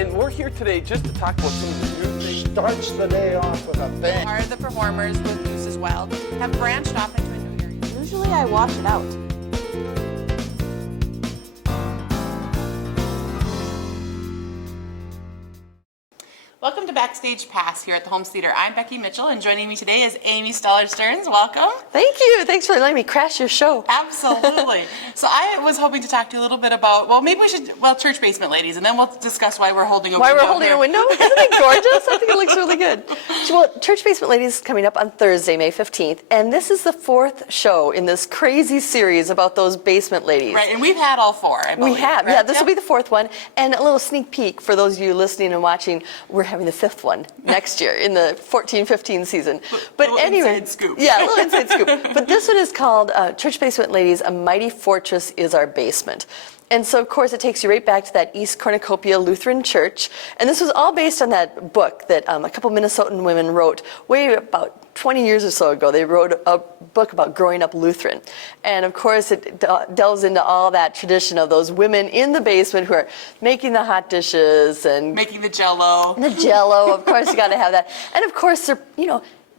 and we're here today just to talk about some of the new things. Starts the day off with a bang. Are the performers with Goose as well have branched off into a new area? Usually I wash it out. Welcome to Backstage Pass here at the Holmes Theater. I'm Becky Mitchell, and joining me today is Amy Stoller-Stearns. Welcome. Thank you. Thanks for letting me crash your show. Absolutely. So I was hoping to talk to you a little bit about, well, maybe we should, Church Basement Ladies, and then we'll discuss why we're holding a window. Why we're holding a window? Isn't it gorgeous? I think it looks really good. Well, Church Basement Ladies is coming up on Thursday, May 15th, and this is the fourth show in this crazy series about those basement ladies. Right, and we've had all four, I believe. We have, right? yeah. This will be the fourth one, and a little sneak peek for those of you listening and watching. We're having the fifth one next year in the 14-15 season. But anyway, inside scoop. Yeah, a little inside scoop. But this one is called Church Basement Ladies, A Mighty Fortress is Our Basement. And so, of course, it takes you right back to that East Cornucopia Lutheran Church. And this was all based on that book that a couple Minnesotan women wrote way about 20 years or so ago. They wrote a book about growing up Lutheran. And, of course, it delves into all that tradition of those women in the basement who are making the hot dishes and making the Jell-O. The Jell-O, of course, you got to have that. And, of course, they're,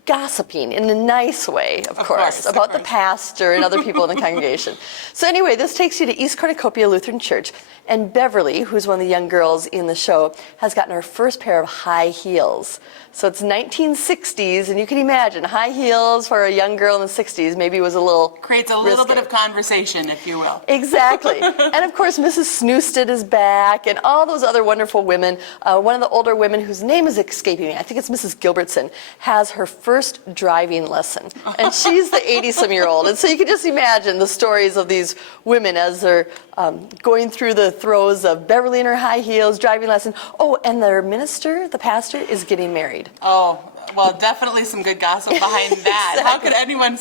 gossiping in a nice way, of course, about the pastor and other people in the congregation. So anyway, this takes you to East Cornucopia Lutheran Church, and Beverly, who's one of the young girls in the show, has gotten her first pair of high heels. So it's 1960s, and you can imagine high heels for a young girl in the 60s maybe was a little creates a little risky. bit of conversation, if you will. Exactly. And of course, Mrs. Snoosted is back, and all those other wonderful women. One of the older women, whose name is escaping me, I think it's Mrs. Gilbertson, has her first driving lesson. And she's the 80-some-year-old. And so you can just imagine the stories of these women as they're going through the throes of Beverly in her high heels, driving lesson. Oh, and their minister, the pastor, is getting married. Oh, well, definitely some good gossip behind that. Exactly. How could anyone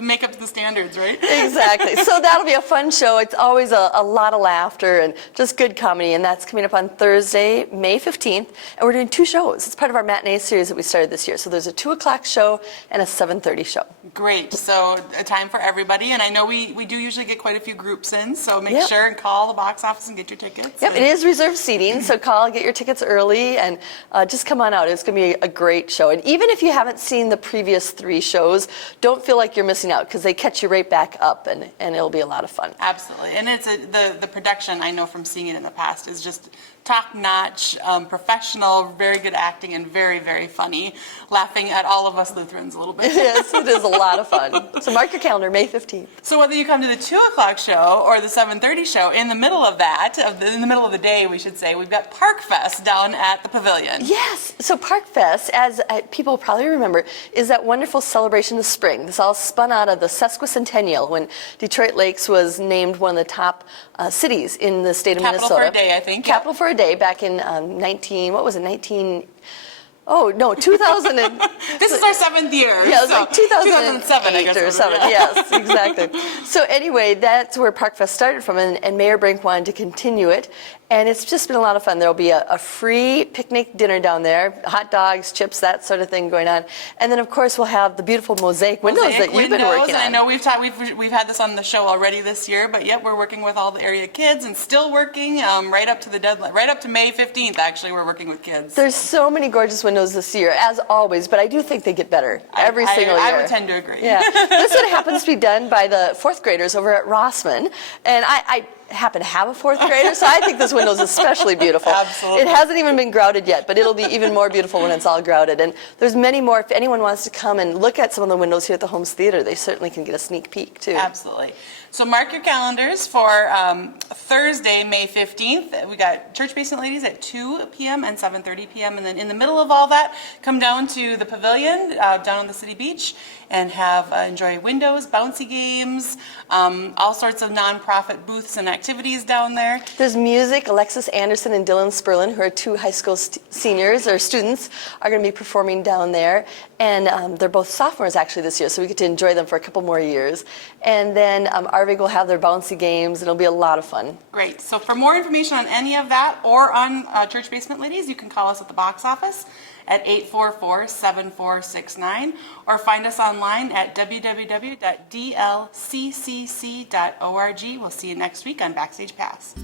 make up to the standards, right? Exactly. So that'll be a fun show. It's always a lot of laughter and just good comedy, and that's coming up on Thursday, May 15th, and we're doing two shows. It's part of our matinee series that we started this year. So there's a 2 o'clock show and a 7:30 show. Great. So a time for everybody, and I know we do usually get quite a few groups in, so make sure and call the box office and get your tickets. Yep, it is reserved seating, so call, get your tickets early, and just come on out. It's going to be a great show. And even if you haven't seen the previous 3 shows, don't feel like you're missing out, because they catch you right back up, and it'll be a lot of fun. Absolutely. And it's the production, I know from seeing it in the past, is just top-notch, professional, very good acting, and very, very funny, laughing at all of us Lutherans a little bit. Yes, it is a lot of fun. So mark your calendar, May 15th. So whether you come to the 2 o'clock show or the 7:30 show, in the middle of that, in the middle of the day, we should say, we've got Park Fest down at the Pavilion. Yes. So Park Fest, as people probably remember, is that wonderful celebration of spring. This all spun out of the sesquicentennial when Detroit Lakes was named one of the top cities in the state of Minnesota. Capital for a day, I think. Capital for a day back in 2000. This is our 7th year. Yeah, it was like 2007, I guess. or 7. Yes, exactly. So anyway, that's where Park Fest started from, and Mayor Brink wanted to continue it. And it's just been a lot of fun. There'll be a free picnic dinner down there, hot dogs, chips, that sort of thing going on. And then, of course, we'll have the beautiful mosaic windows that you've been working on. I know we've had this on the show already this year, but yet we're working with all the area kids and still working right up to the deadline, right up to May 15th. Actually, we're working with kids. There's so many gorgeous windows this year, as always, but I do think they get better every single year. I would tend to agree. Yeah, this one happens to be done by the 4th graders over at Rossman, and I happen to have a 4th grader, so I think this window is especially beautiful. Absolutely. It hasn't even been grouted yet, but it'll be even more beautiful when it's all grouted. And there's many more. If anyone wants to come and look at some of the windows here at the Holmes Theater, they certainly can get a sneak peek, too. Absolutely. So mark your calendars for Thursday, May 15th. We got Church Basement Ladies at 2 p.m. and 7:30 p.m. And then in the middle of all that, come down to the Pavilion down on the City Beach and enjoy windows, bouncy games, all sorts of nonprofit booths and activities down there. There's music. Alexis Anderson and Dylan Sperlin, who are 2 high school seniors or students, are going to be performing down there. And they're both sophomores actually this year, so we get to enjoy them for a couple more years. And then Arvig will have their bouncy games, and it'll be a lot of fun. Great. So for more information on any of that or on Church Basement Ladies, you can call us at the box office at 844-7469 or find us online at www.dlccc.org. We'll see you next week on Backstage Pass.